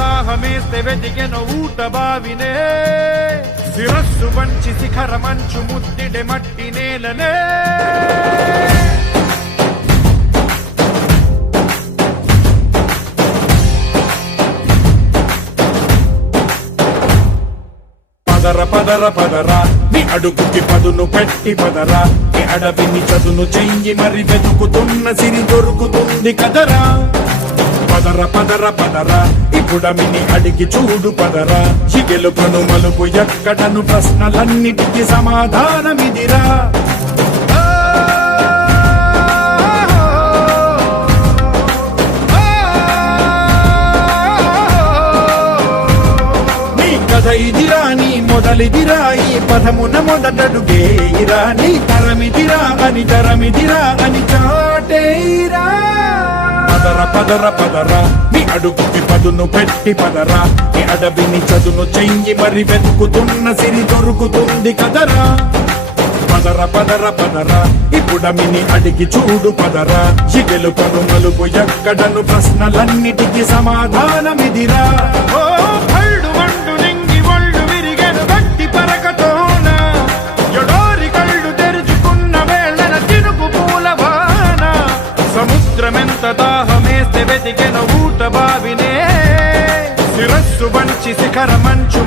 దాహమేస్తే వెతికెను ఊట బావినే శిరస్సు వంచి శిఖర మంచు ముద్దిడె మట్టి నేలనే పదర పదర పదరా నీ అడుగుకి పదును పెట్టి పదరా నీ అడవిని చదును చెయ్యి మరి వెతుకుతున్న సిరి దొరుకుతుంది కదరా పదర పదర పదరా ఇప్పుడమిని అడిగి చూడు పదరా ఈ గెలుపను మలుపు ఎక్కడను ప్రశ్నలన్నిటికీ సమాధానమిదిరా ఇదిరా నీ మొదలిదిరా ఈ పదమున మొదటడుగేయిరా నీ తరమిదిరా అని చాటేరా పదర పదర పదరా నీ అడుగుకి పదును పెట్టి పదరా నీ అడవిని చదును చెయ్యి మరి వెతుకుతున్న సిరి దొరుకుతుంది కదరా పదర పదర పదరా ఇప్పుడమిని అడిగి చూడు పదరా ఈ గెలుపను మలుపు ఎక్కడను ప్రశ్నలన్నిటికీ సమాధానమిదిరా సముద్రమెంత దాహమేస్తే వెతికెను ఊట బావినే శిరస్సు వంచి శిఖర మంచు